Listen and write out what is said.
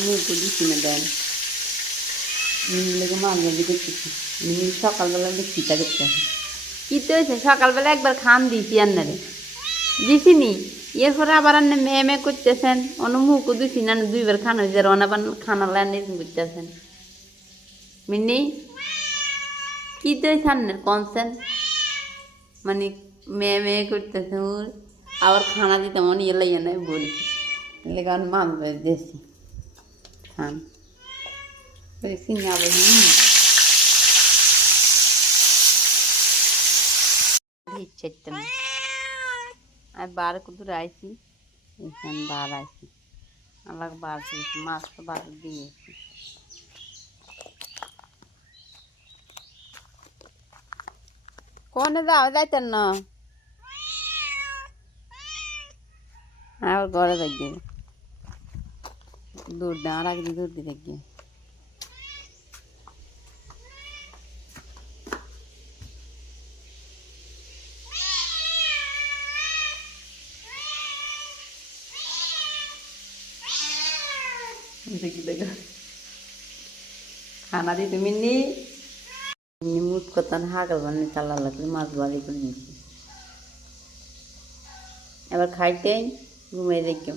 মুখও দিচ্ছি না দেন মিনিলেগে মাঝে মাঝে দেখতেছি মিনিল সকালবেলা দেখছিটা দেখতে আসে কী তো হয়েছে সকালবেলা একবার খান দিয়েছি আন্নারে দিছি নি এরপরে আবার আন্নে মেয়ে মেয়ে করতেছেন অন্য মুখও দিছি না দুইবার খানা হয়েছে অনাবার খানা লাইন করতেছেন মিনি কী তো হয়েছে আন্নের কনসেন মানে মেয়ে মেয়ে করতেছে ওর আবার খানা দিতে মনে ইয়ে লাইয়া নাই বলি লেগান মানবে দেশি খান সিনে আবার ইচ্ছে আমি বার কুদুর আইছি এখানে বার আইছি আমার বার মাছ তো বার দিয়েছি কোনে যাও যাইতেন না আবার ঘরে দেখবে দূর দেওয়ার আগে দূর দিয়ে দেখবে দেখি দেখো খানা দিয়ে তুমি মুখ করতাম হাগল বানিয়ে চালা লাগলে মাছ বাড়ি করে নিচ্ছি এবার খাইতে ঘুমিয়ে দেখো